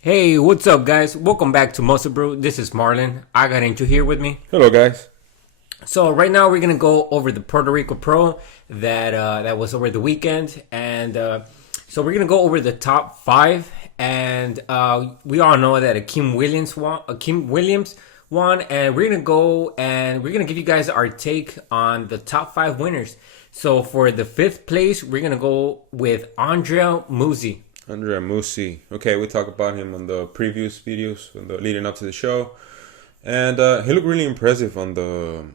Hey, what's up, guys? Welcome back to Muscle Brew. This is Marlon. I got Angel here with me. Hello, guys. So right now we're gonna go over the Puerto Rico Pro that was over the weekend, and so we're gonna go over the top five. And we all know that Akeem Williams won, and we're gonna go and we're gonna give you guys our take on the top five winners. So for the fifth place, we're gonna go with Andrea Musi. Andrea Musi. Okay, we talked about him on the previous videos leading up to the show, and he looked really impressive on the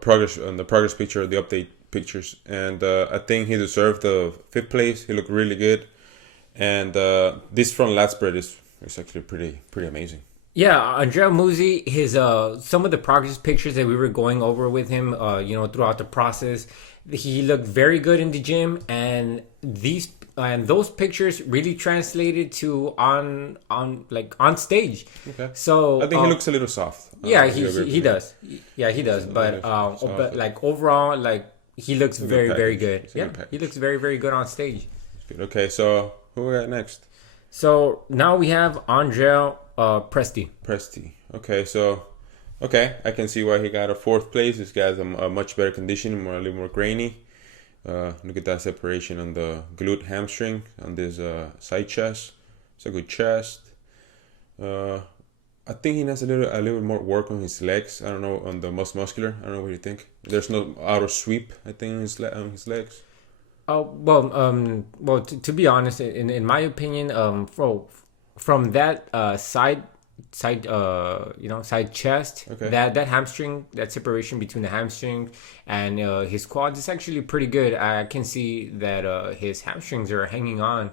progress picture, the update pictures, and I think he deserved the fifth place. He looked really good, and this front lat spread is actually pretty amazing. Yeah, Andrea Musi, his some of the progress pictures that we were going over with him, throughout the process, he looked very good in the gym, and those pictures really translated to on stage. Okay. So I think he looks a little soft. yeah, You agree with he me? does. Yeah, he does. But like overall, like he looks very very good. It's a Yeah, good package. he looks very very good on stage. Good. Okay, so who we got next? So now we have Andrea Presti. Presti. Okay, I can see why he got a fourth place. This guy's a much better condition, a little more grainy. Look at that separation on the glute hamstring on this side chest. It's a good chest. I think he has a little more work on his legs. I don't know on the most muscular. I don't know what you think. There's no outer sweep. I think on his legs. To be honest, in my opinion, from that side chest, Okay. that hamstring, that separation between the hamstring and his quads is actually pretty good. I can see that his hamstrings are hanging on,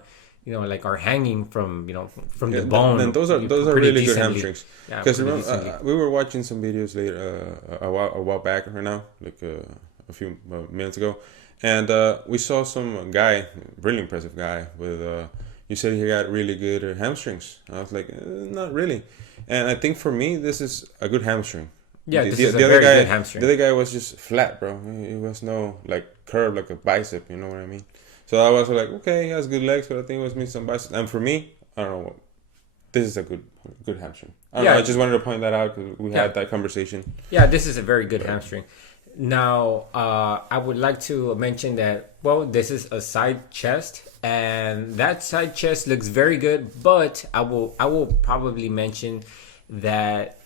are hanging from the bone. Then those are pretty really good decently. hamstrings. Yeah, Because pretty decently. we were watching some videos later a while back right now, like a few minutes ago, and we saw some guy, really impressive guy with. You said he got really good hamstrings. I was like, not really. And I think for me, this is a good hamstring. Yeah, The, this the, is a the other very guy, good hamstring. the other guy was just flat, bro. It was no like curve like a bicep. You know what I mean? So I was like, okay, he has good legs, but I think it was missing some bicep. And for me, I don't know. This is a good hamstring. I don't know. I just wanted to point that out because we had that conversation. Yeah, this is a very good hamstring. Now, I would like to mention that, this is a side chest, and that side chest looks very good, but I will probably mention that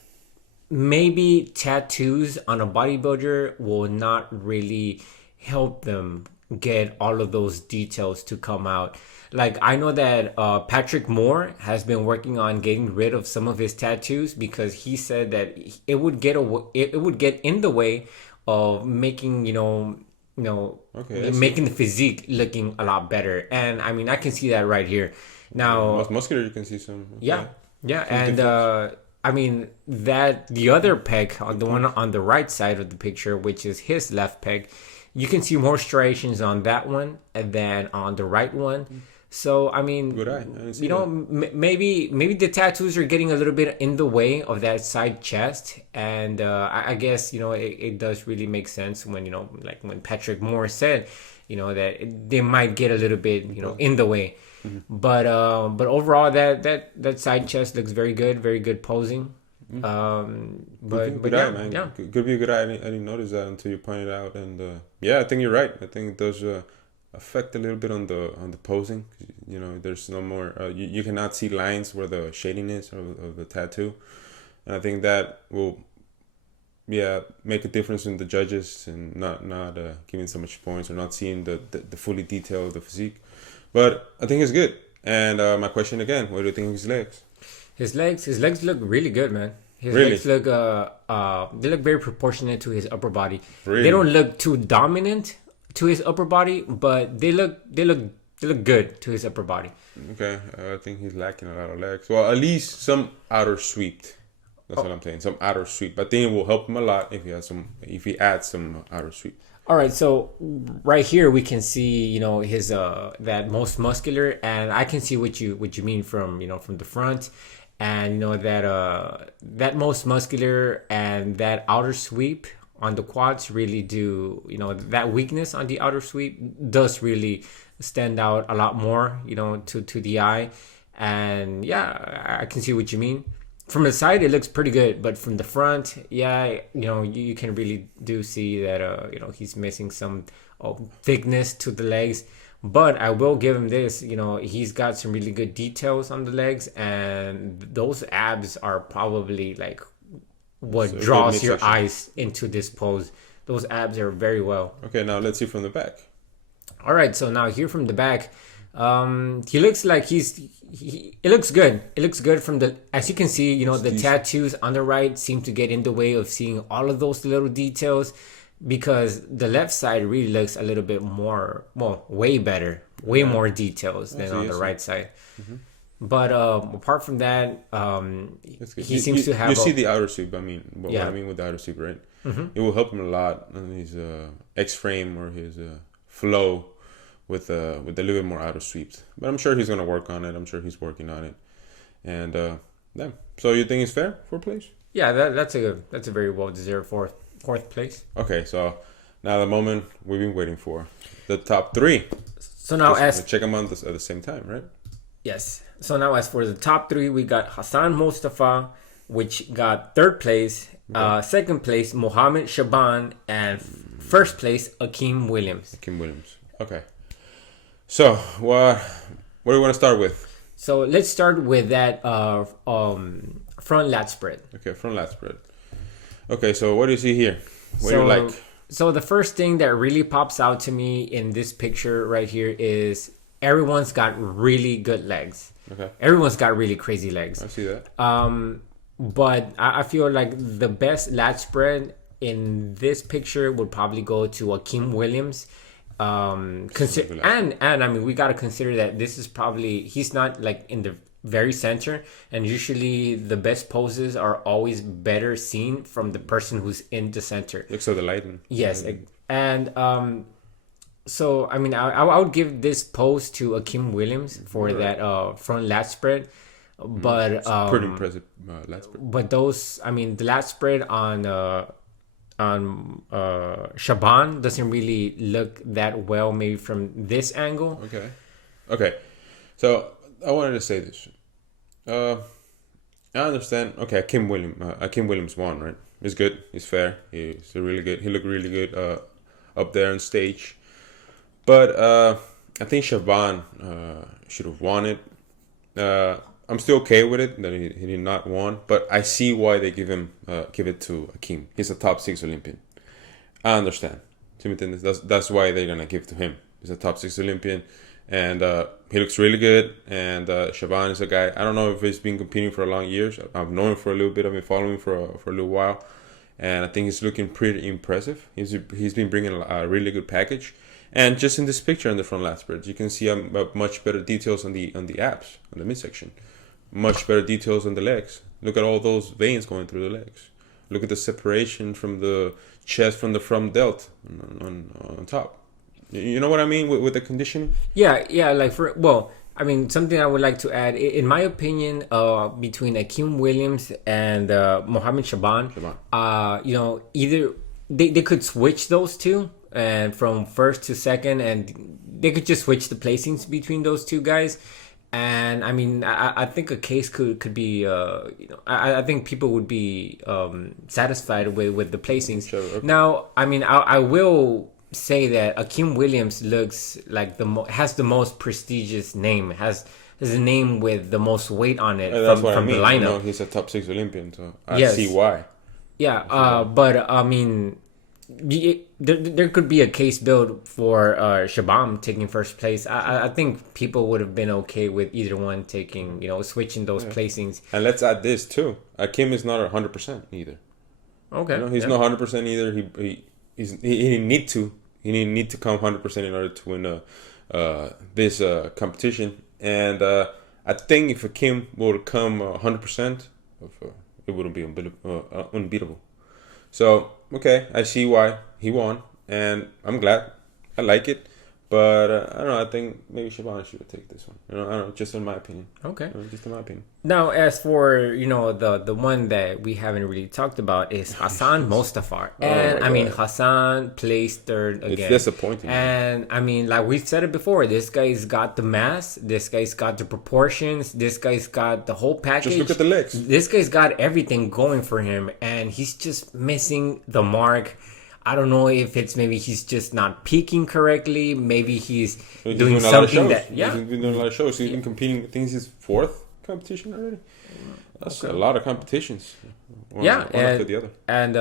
maybe tattoos on a bodybuilder will not really help them get all of those details to come out. Like I know that Patrick Moore has been working on getting rid of some of his tattoos because he said that it would get in the way of making Okay, making the physique looking a lot better. And I mean I can see that right here. Now Most muscular, you can see some. Okay. yeah, Some and difference. I mean that the other peg on the one on the right side of the picture, which is his left peg, you can see more striations on that one than on the right one. So I mean, Good eye. I didn't see maybe the tattoos are getting a little bit in the way of that side chest, and I guess it does really make sense when like when Patrick Moore said, that they might get a little bit in the way. But overall, that side chest looks very good posing. Good eye, man. Yeah, Could be a good eye. I didn't notice that until you pointed it out. And yeah, I think you're right. I think it does affect a little bit on the posing. There's no more. You cannot see lines where the shading is of the tattoo, and I think that will, make a difference in the judges and not giving so much points or not seeing the fully detail of the physique. But I think it's good. And my question again: what do you think of his legs? his legs look really good, man. His Really? legs look they look very proportionate to his upper body. Really? They don't look too dominant to his upper body, but they look good to his upper body. Okay, I think he's lacking a lot of legs. Well, at least some outer sweep. That's what I'm saying. Some outer sweep. I think it will help him a lot if he adds some outer sweep. All right, so right here we can see, his that most muscular, and I can see what you mean from the front, and that most muscular and that outer sweep on the quads really do, that weakness on the outer sweep does really stand out a lot more, to the eye. And yeah, I can see what you mean. From the side, it looks pretty good, but from the front, yeah, you can really do see that he's missing some thickness to the legs. But I will give him this, he's got some really good details on the legs, and those abs are probably like what So draws your midsection. eyes into this pose. Those abs are very well. Okay, now let's see from the back. All right, so now here from the back, he looks like it looks good. It looks good from the, as you can see, the tattoos on the right seem to get in the way of seeing all of those little details, because the left side really looks a little bit more, well, way better, way more details than on the right side. But apart from that, he seems to have. You see the outer sweep. I mean, what Yeah. I mean with the outer sweep, right? It will help him a lot on his X frame or his flow with a little bit more outer sweeps. But I'm sure he's gonna work on it. I'm sure he's working on it. And yeah. So you think it's fair? 4th place? Yeah, that's a very well deserved fourth place. Okay, so now the moment we've been waiting for, the top 3. So now Just check them out at the same time, right? Yes. So now as for the top 3, we got Hassan Mustafa, which got 3rd place. 2nd place, Mohammed Shaban, and 1st place, Akeem Williams. Kim Williams. Okay. So what do you want to start with? So let's start with that front lat spread. Okay, front lat spread. Okay, so what do you see here? What do you like? So the first thing that really pops out to me in this picture right here is everyone's got really good legs. Okay, Everyone's got really crazy legs. I see that. But I feel like the best lat spread in this picture would probably go to Akeem Williams. And I mean, we got to consider that this is probably, he's not like in the very center, and usually the best poses are always better seen from the person who's in the center. Looks so the lighting. Yes, and so I mean, I would give this pose to Akeem Williams for that front lat spread. But Pretty impressive lat spread. but those, I mean, the lat spread on Shaban doesn't really look that well, maybe from this angle. Okay. So I wanted to say this. I understand. Okay, Akeem Williams won, right? He's good. He's fair. He's really good. He looked really good up there on stage. But I think Shaban should have won it. I'm still okay with it that he did not won, but I see why they give it to Akeem. He's a top 6 Olympian. I understand. That's why they're gonna give it to him. He's a top 6 Olympian, and he looks really good. And Shaban is a guy. I don't know if he's been competing for a long years. I've known him for a little bit. I've been following him for a little while, and I think he's looking pretty impressive. He's been bringing a really good package. And just in this picture on the front lat spread, you can see much better details on the abs, on the midsection. Much better details on the legs. Look at all those veins going through the legs. Look at the separation from the chest from the front delt on top. You know what I mean with the conditioning? Yeah, like I mean, something I would like to add, in my opinion, between Akeem Williams and Mohammed Shaban, either they could switch those two, and from 1st to 2nd, and they could just switch the placings between those two guys. And I mean, I think a case could be, I think people would be satisfied with the placings. Sure, okay. Now, I mean, I will say that Akeem Williams looks like has the most prestigious name, has a name with the most weight on it from the lineup. He's a top 6 Olympian, so I see why. Yeah, but I mean, there could be a case built for Shabam taking 1st place. I think people would have been okay with either one taking, switching those placings. And let's add this too. Akeem is not 100% either. Okay. He's not 100% either. He didn't need to. He didn't need to come 100% in order to win this competition. And I think if Akeem would come 100%, it wouldn't be unbeatable. So, okay, I see why he won, and I'm glad. I like it. But I don't know. I think maybe Shaban should take this one. I don't know. Just in my opinion. Okay. Just in my opinion. Now, as for the one that we haven't really talked about is Hassan Mostafar, and I mean Hassan placed third again. It's disappointing. And I mean, like we've said it before, this guy's got the mass, this guy's got the proportions, this guy's got the whole package. Just look at the legs. This guy's got everything going for him, and he's just missing the mark. I don't know if it's maybe he's just not peaking correctly. Maybe he's doing something that he's been doing a lot of shows. He's been competing. I think it's his fourth competition already. That's a lot of competitions. One after the other. And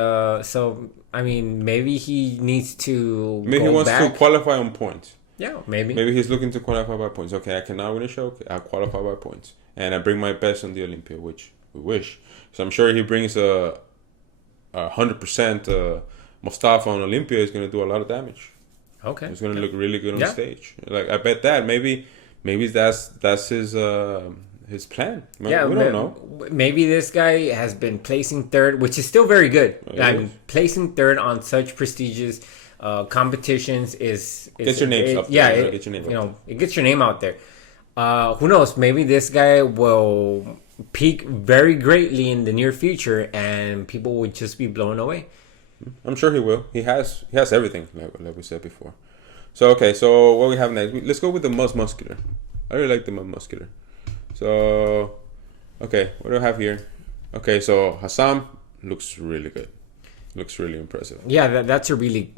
so I mean, maybe he needs to. Maybe he wants to qualify on points. Yeah, maybe. Maybe he's looking to qualify by points. Okay, I cannot win a show. Okay, I qualify by points, and I bring my best on the Olympia, which we wish. So I'm sure he brings 100%. Mustafa on Olympia is going to do a lot of damage. Okay. He's going to look really good on stage. Like I bet that maybe that's his plan. We don't know. Maybe this guy has been placing third, which is still very good. I mean, placing third on such prestigious competitions is gets your name up there. Yeah, it gets your name out there. Who knows? Maybe this guy will peak very greatly in the near future, and people would just be blown away. I'm sure he will. He has everything, like we said before. So what we have next? Let's go with the most muscular. I really like the most muscular. So, okay, what do I have here? Okay, so Hassan looks really good. Looks really impressive. Yeah, that's a really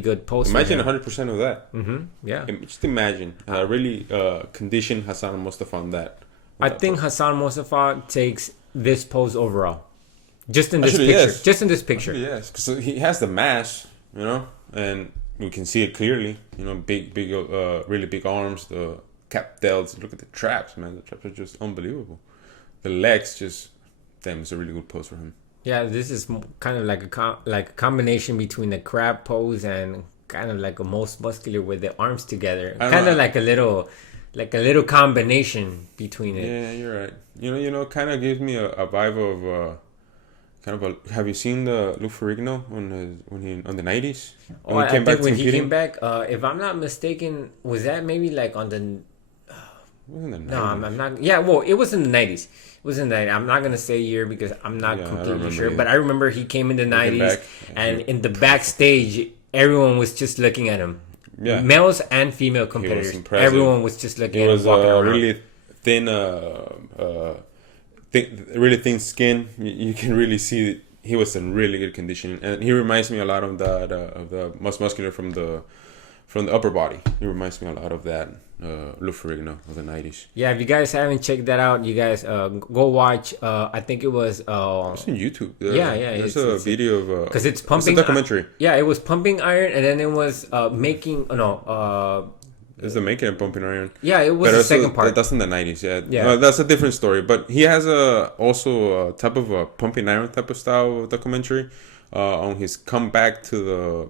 good post. Imagine 100% of that. Mm-hmm. Yeah. Just imagine really condition Hassan Mustafa on that. I think pose. Hassan Mustafa takes this pose overall. Just in this picture. Yes. Just in this picture. Actually, yes, because he has the mass, and we can see it clearly. Big, really big arms, the cap delts. Look at the traps, man. The traps are just unbelievable. The legs damn, it's a really good pose for him. Yeah, this is kind of like a combination between the crab pose and kind of like a most muscular with the arms together. Kind of like a little combination between it. Yeah, you're right. Kind of gives me a vibe of. Have you seen the Lou Ferrigno on the 90s? When he came back, if I'm not mistaken, was that maybe like on the? No, I'm not. Yeah, well, it was in the 90s. It was in the 90s. I'm not gonna say year because I'm not completely sure, but I remember he came in the 90s, and in the backstage, everyone was just looking at him. Yeah, males and female competitors. Everyone was just looking at him. Walking around. Really thin. Really thin skin. You can really see that he was in really good condition, and he reminds me a lot of the most muscular from the upper body. He reminds me a lot of that Lou Ferrigno of the 90s. Yeah, if you guys haven't checked that out, you guys go watch. I think it was. It's on YouTube. Yeah. It's a video of because it's pumping. It's a documentary. Yeah, it was Pumping Iron, and then it was making. It's the Making and Pumping Iron. Yeah, it was the second part. That's in the 90s, yeah. No, that's a different story. But he has also a type of a Pumping Iron type of style documentary on his comeback to the...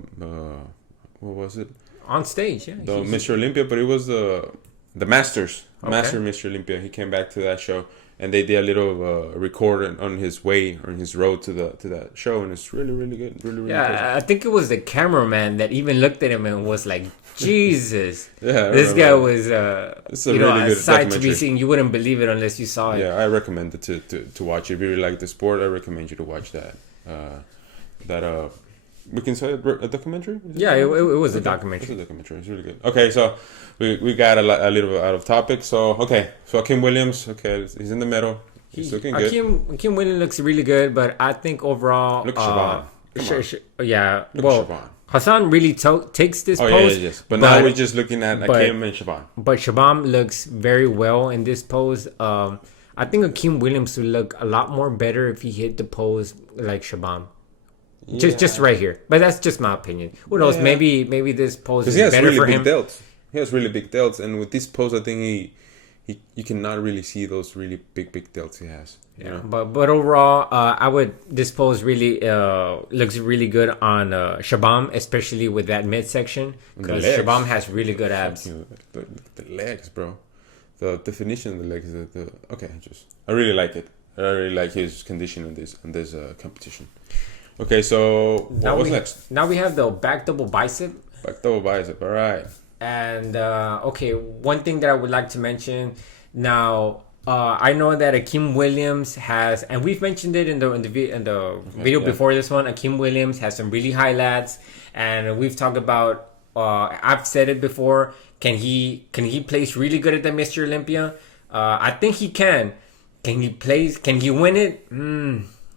what was it? On stage, yeah. The Mr. Olympia, but it was the Masters. Okay. Master Mr. Olympia. He came back to that show. And they did a little record on his way, on his road to that show, and it's really, really good. Really, really good. I think it was the cameraman that even looked at him and was like, Jesus. Yeah, this guy was, it's a really good sight to be seen. You wouldn't believe it unless you saw it. Yeah, I recommend it to watch. If you really like the sport, I recommend you to watch that. We can say a documentary? Yeah, it was a documentary. It's a documentary. It's really good. Okay, so we got a little bit out of topic. So Akeem Williams. Okay, he's in the middle. He's looking good. Akeem Williams looks really good, but I think overall, look Shaban. Shaban. Hassan really takes this pose. Yes. But now we're just looking at Akeem and Shaban. But Shaban looks very well in this pose. I think Akeem Williams would look a lot more better if he hit the pose like Shaban. Yeah. Just right here, but that's just my opinion. Who knows? Yeah. Maybe this pose is better for him. Delts. He has really big delts, and with this pose, I think you cannot really see those really big delts he has. Yeah, but overall, this pose really looks really good on Shabam, especially with that midsection, because Shabam has really good abs. Look at the legs, bro. The definition of the legs. I really like it. I really like his condition in this competition. Okay, so what was next? Now we have the back double bicep. Back double bicep, all right. And okay, one thing that I would like to mention now. I know that Akeem Williams has, and we've mentioned it in the video before this one. Akeem Williams has some really high lats, and we've talked about. I've said it before. Can he place really good at the Mr. Olympia? I think he can. Can he place? Can he win it?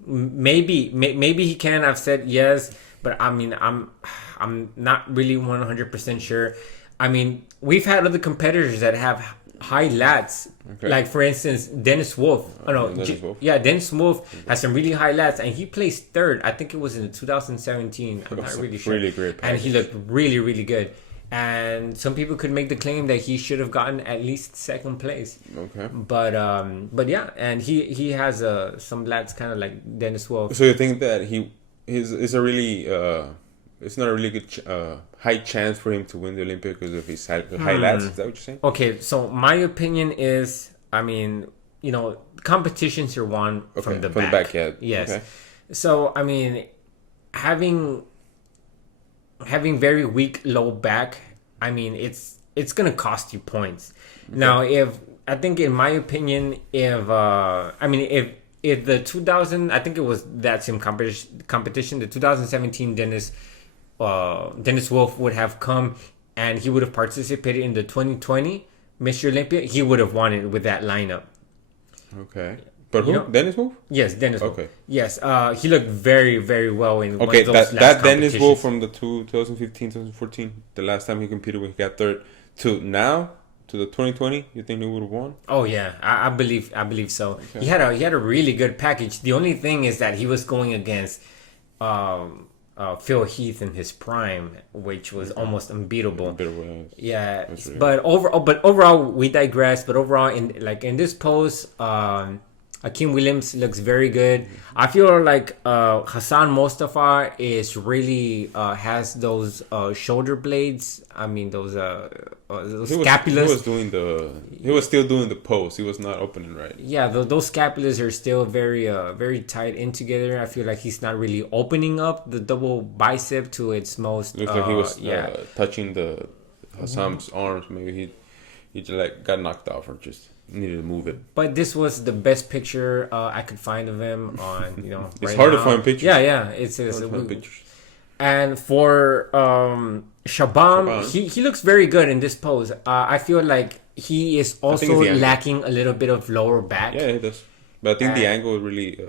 Maybe he can. I've said yes, but I mean I'm not really 100% sure. I mean, we've had other competitors that have high lats. Okay. Like for instance, Dennis Wolf. Dennis Wolf has some really high lats, and he placed third. I think it was in 2017. I'm not really sure. Really great package. And he looked really, really good. And some people could make the claim that he should have gotten at least second place. Okay. But yeah, and he has some lats kind of like Dennis Wolf. So you think that is a really it's not a really good high chance for him to win the Olympic because of his high lats? Is that what you're saying? Okay, so my opinion is, I mean, competitions are won from the back. Yeah. Yes. Okay. So I mean, having very weak low back, I mean, it's gonna cost you points. Okay. Now, I think in my opinion, if the 2000, I think it was that same competition, the 2017 Dennis Wolf would have come and he would have participated in the 2020 Mr. Olympia, he would have won it with that lineup. Okay. But who? Dennis Wolf? Yes, Dennis Wolf. Okay. Yes, he looked very, very well in one of those that Dennis Wolf from the 2015, 2014, the last time he competed when he got third, to now, to the 2020, you think he would have won? Oh yeah, I believe so. Okay. He had a really good package. The only thing is that he was going against Phil Heath in his prime, which was almost unbeatable. Yeah, really but overall we digress. But overall, in this pose, Akeem Williams looks very good. I feel like Hassan Mostafa is really has those shoulder blades. I mean those scapulas. He was still doing the pose. He was not opening right. Yeah, those scapulas are still very very tight in together. I feel like he's not really opening up the double bicep to its most. Looks like he was touching the Hassan's arms. Maybe he just like got knocked off or just needed to move it. But this was the best picture I could find of him on, it's right hard now. to find pictures. Yeah, it's hard to find pictures. And for Shabam, he looks very good in this pose. I feel like he is also lacking a little bit of lower back. Yeah, he does. But I think the angle is really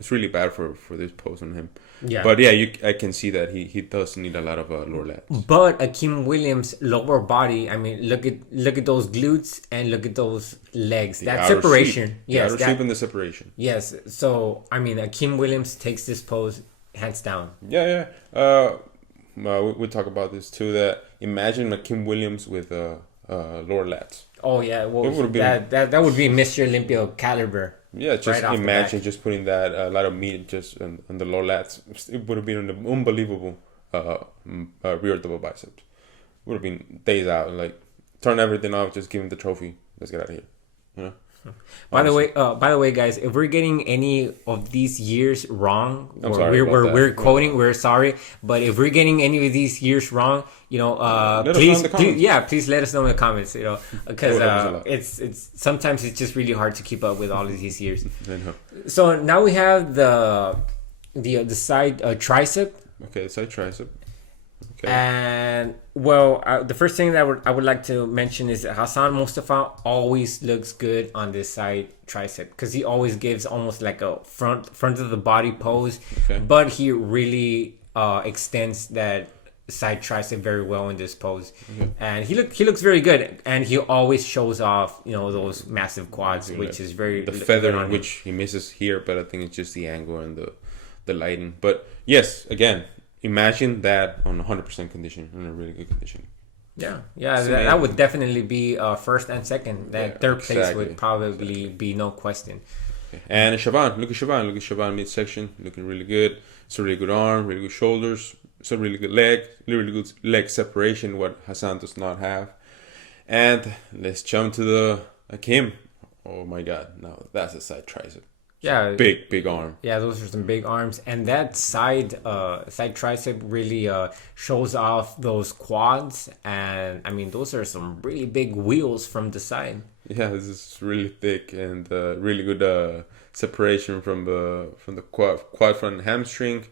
it's really bad for this pose on him. Yeah. But yeah, I can see that he does need a lot of lower lats. But Akeem Williams' lower body, I mean, look at those glutes and look at those legs. That separation. Yes. The outer sweep and the separation. Yes. So, I mean, Akeem Williams takes this pose hands down. Yeah. We talk about this too, that imagine Akeem Williams with lower lats. Oh, yeah. Well, that would be Mr. Olympia caliber. Yeah, just imagine just putting that a lot of meat just on the low lats. It would have been an unbelievable rear double biceps. Would have been days out, like turn everything off, just give him the trophy. Let's get out of here. By the way, guys, if we're getting any of these years wrong, we're quoting, we're sorry. But if we're getting any of these years wrong, please let us know in the comments. Because it's sometimes it's just really hard to keep up with all of these years. So now we have the side tricep. Okay, side tricep. Okay. And the first thing that I would like to mention is that Hassan Mostafa always looks good on this side tricep because he always gives almost like a front of the body pose, but he really extends that side tricep very well in this pose, and he looks very good, and he always shows off those massive quads, which is very the feather on which he misses here, but I think it's just the angle and the lighting. But yes, again. Imagine that on 100% condition, in a really good condition. Yeah, that would definitely be first and second. Third place would probably be no question. Okay. And Shaban, look at Shaban midsection, looking really good. It's a really good arm, really good shoulders. It's a really good leg, really good leg separation, what Hassan does not have. And let's jump to the Akeem. Oh my God, now that's a side tricep. Yeah, Big arm. yeah, those are some big arms, and that side tricep really shows off those quads, and I mean those are some really big wheels from the side. Yeah, this is really thick and really good separation from the quad front hamstring.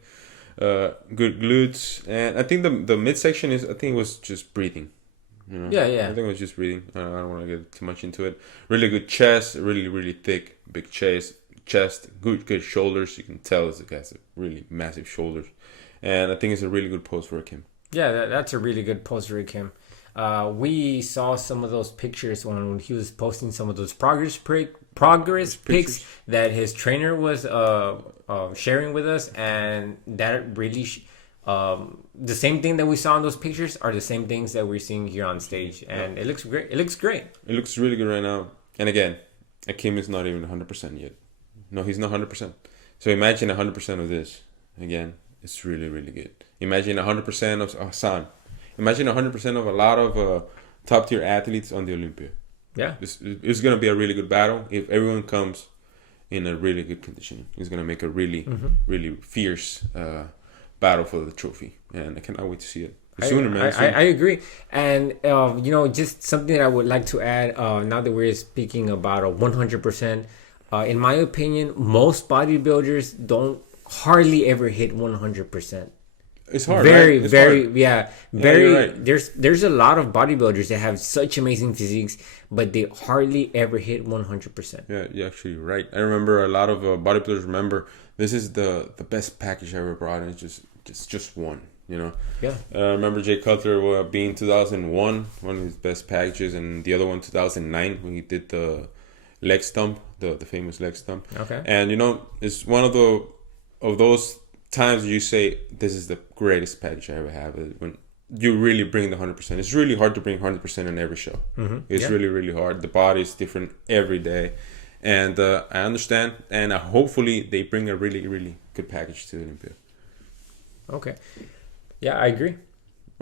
Good glutes, and I think the midsection is, I think it was just breathing. You know, Yeah, yeah. I think it was just breathing. I don't want to get too much into it. Really good chest, really thick, big chest, good shoulders. You can tell this guy has a really massive shoulders, and I think it's a really good pose for him. Yeah, that's a really good pose for Kim. We saw some of those pictures when he was posting some of those progress pics that his trainer was sharing with us, and that really the same thing that we saw in those pictures are the same things that we're seeing here on stage, and it looks great. It looks great. It looks really good right now. And again, Akim is not even 100% yet. No, he's not 100%. So imagine 100% of this. Again, it's really good. Imagine 100% of Hassan. Imagine 100% of a lot of top tier athletes on the Olympia. Yeah. It's going to be a really good battle if everyone comes in a really good condition. It's going to make a really fierce battle for the trophy. And I cannot wait to see it. Sooner, man. I agree. And, just something that I would like to add, now that we're speaking about a 100%, in my opinion, most bodybuilders don't hardly ever hit 100%. It's hard, very, right? It's very, hard. yeah, very. You're right. There's a lot of bodybuilders that have such amazing physiques, but they hardly ever hit 100%. Yeah, you're actually right. I remember a lot of bodybuilders remember this is the best package I ever brought, and it's just one. You know. Yeah. I remember Jay Cutler being 2001, one of his best packages, and the other one 2009 when he did the leg stump, the famous leg stump. Okay. And it's one of those times you say this is the greatest package I ever have, when you really bring the 100%. It's really hard to bring 100% in every show. It's really hard. The body is different every day, and I understand, and hopefully they bring a really good package to Olympia. Okay. Yeah, I agree.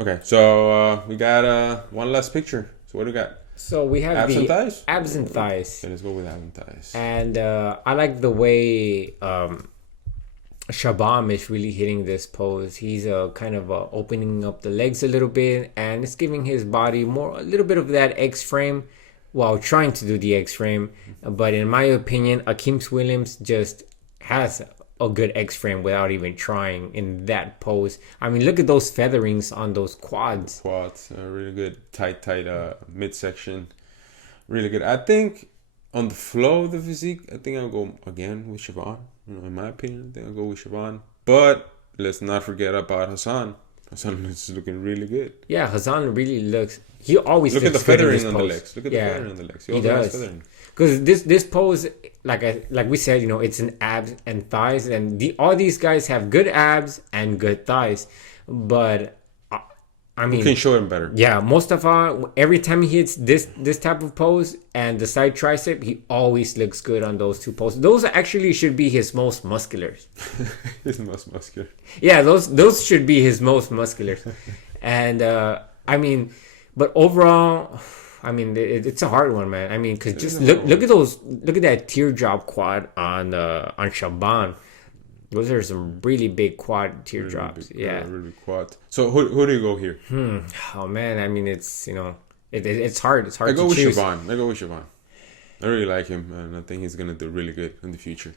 Okay, so we got one last picture. So what do we got? So we have Abs the and thighs? abs and thighs. Okay, let's go with abs and thighs. And I like the way Shabam is really hitting this pose. He's kind of opening up the legs a little bit, and it's giving his body a little bit of that X frame while trying to do the X frame. But in my opinion, Akim Williams just has a good X frame without even trying in that pose. I mean, look at those featherings on those quads. Really good, tight midsection. Really good. I think on the flow of the physique, I think I'll go again with Siobhan. In my opinion, I think I'll go with Siobhan. But let's not forget about Hassan. Hassan is looking really good. Yeah, Hassan really looks. He always look at the looks good in feathering this on the pose. legs. Look at the feathering on the legs. He does. Because this pose, like we said, it's an abs and thighs, and all these guys have good abs and good thighs, but I mean, you can show him better. Yeah, Mustafa, every time he hits this type of pose and the side tricep, he always looks good on those two poses. Those actually should be his most muscular. His most muscular. Yeah, those should be his most muscular. And I mean, but overall, I mean, it's a hard one, man. I mean, because just look at that teardrop quad on Shaban. Those are some really big quad teardrops. Yeah, really quad. So who do you go here? Oh man, I mean, it's it's hard. It's hard. I go to with choose. Siobhan. I really like him, and I think he's gonna do really good in the future.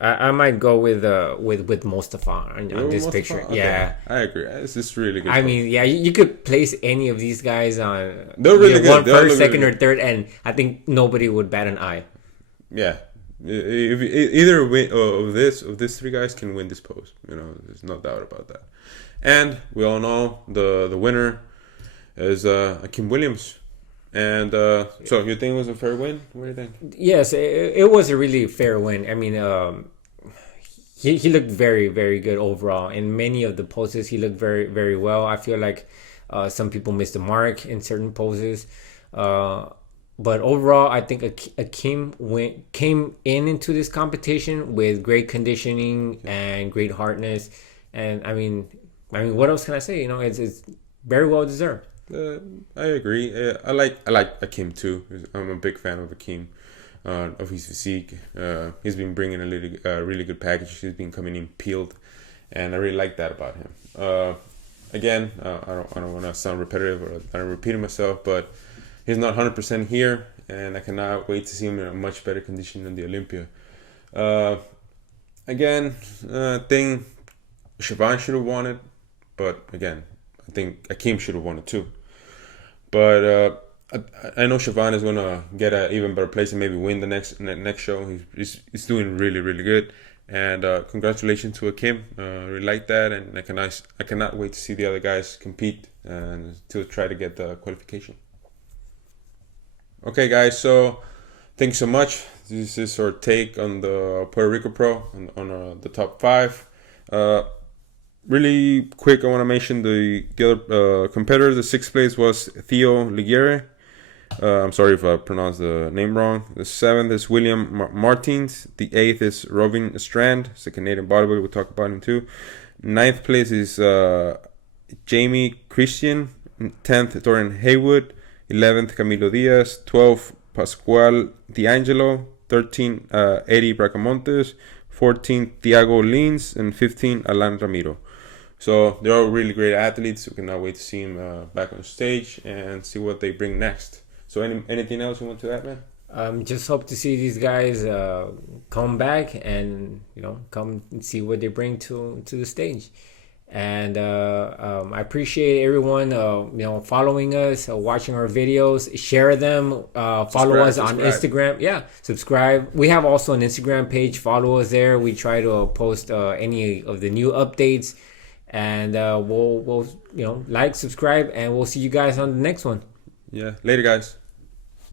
I might go with Mustafa on this Mustafa? picture. Okay. Yeah, I agree. This is really good. I mean, yeah, you could place any of these guys on. They're really good. One They're first, second, really or third, and I think nobody would bat an eye. Yeah. If either of these three guys can win this pose, there's no doubt about that. And we all know the winner is Akim Williams. And so you think it was a fair win? What do you think? Yes, it was a really fair win. I mean, he looked very, very good overall. In many of the poses, he looked very, very well. I feel like some people missed the mark in certain poses. But overall, I think Akim came into this competition with great conditioning and great hardness. And I mean, what else can I say? It's very well deserved. I agree. I like Akim too. I'm a big fan of Akim. of his physique. He's been bringing a really good package. He's been coming in peeled, and I really like that about him. Again, I don't want to sound repetitive or I'm repeating myself, but he's not 100% here, and I cannot wait to see him in a much better condition than the Olympia. Again, I think Siobhan should have won it, but again, I think Akeem should have won it too. But I know Siobhan is gonna get an even better place and maybe win the next show. He's doing really, really good, and congratulations to Akeem. I really like that, and I cannot wait to see the other guys compete and to try to get the qualification. Okay, guys, so thanks so much. This is our take on the Puerto Rico Pro on the top 5. Really quick, I want to mention the other competitor. The 6th place was Theo Ligure. I'm sorry if I pronounced the name wrong. The 7th is William Martins. The 8th is Robin Strand. It's a Canadian bodybuilder. We'll talk about him too. 9th place is Jamie Christian. 10th, Dorian Haywood. 11th, Camilo Diaz. 12th, Pascual D'Angelo. 13th, Eddie Bracamontes. 14th, Thiago Lins. And 15th, Alan Ramiro. So they're all really great athletes. We cannot wait to see them back on stage and see what they bring next. So anything else you want to add, man? Just hope to see these guys come back and come and see what they bring to the stage. And I appreciate everyone following us, watching our videos, share them, follow us on Instagram. Yeah, subscribe. We have also an Instagram page. Follow us there. We try to post any of the new updates, and we'll like, subscribe, and we'll see you guys on the next one. Yeah, later, guys.